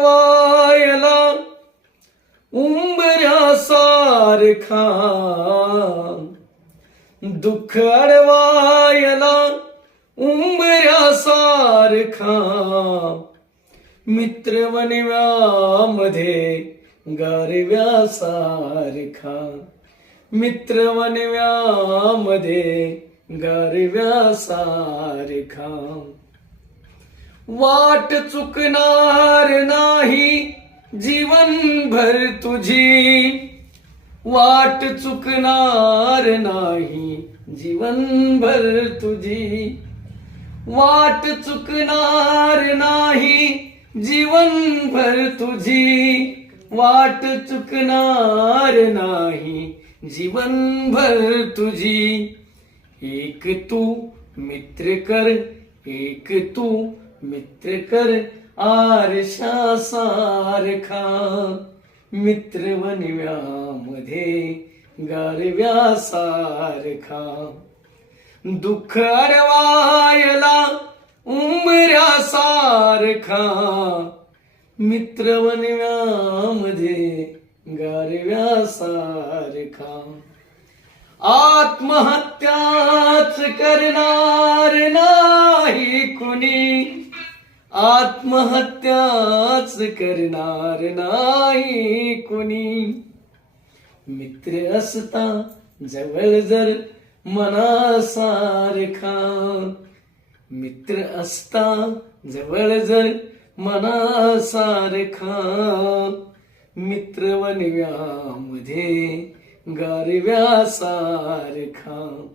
अडवायला उंबऱ्यासारखा, दुःख अडवायला उंबऱ्यासारखा, मित्र वनव्यामध्ये गारव्यासारखा, मित्र वनव्यामध्ये गारव्यासारखा. वाट चुकणार नाही जीवनभर तुझी, वाट चुकणार नाही जीवनभर तुझी, वाट चुकणार नाही जीवनभर तुझी, वाट चुकणार नाही जीवनभर तुझी. एक तू मित्र कर, एक तू मित्र कर आरशासारखा, मित्र वनव्यामध्ये गारव्यासारखा. दुःख अडवायला उंबऱ्यासारखा, मित्र वनव्यामध्ये गारव्यासारखा. आत्महत्याच करणार नाही कुणी, आत्महत्याच करणार नाही कुणी. मित्र असता जवळ जर मनासारखा, मित्र असता जवळ जर मनासारखा, मित्र वनव्यामध्ये गारव्यासारखा,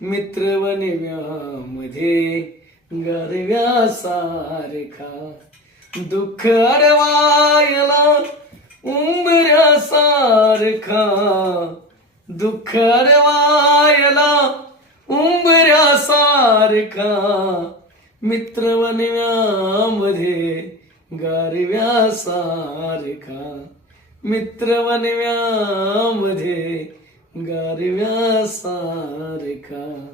मित्र वनव्यामध्ये गारव्यासारखा. दुःख अडवायला उंबऱ्यासारखा, दुःख अडवायला उंबऱ्यासारखा, मित्र वनव्यामध्ये गारव्यासारखा, मित्र वनव्यामध्ये गारव्यासारखा.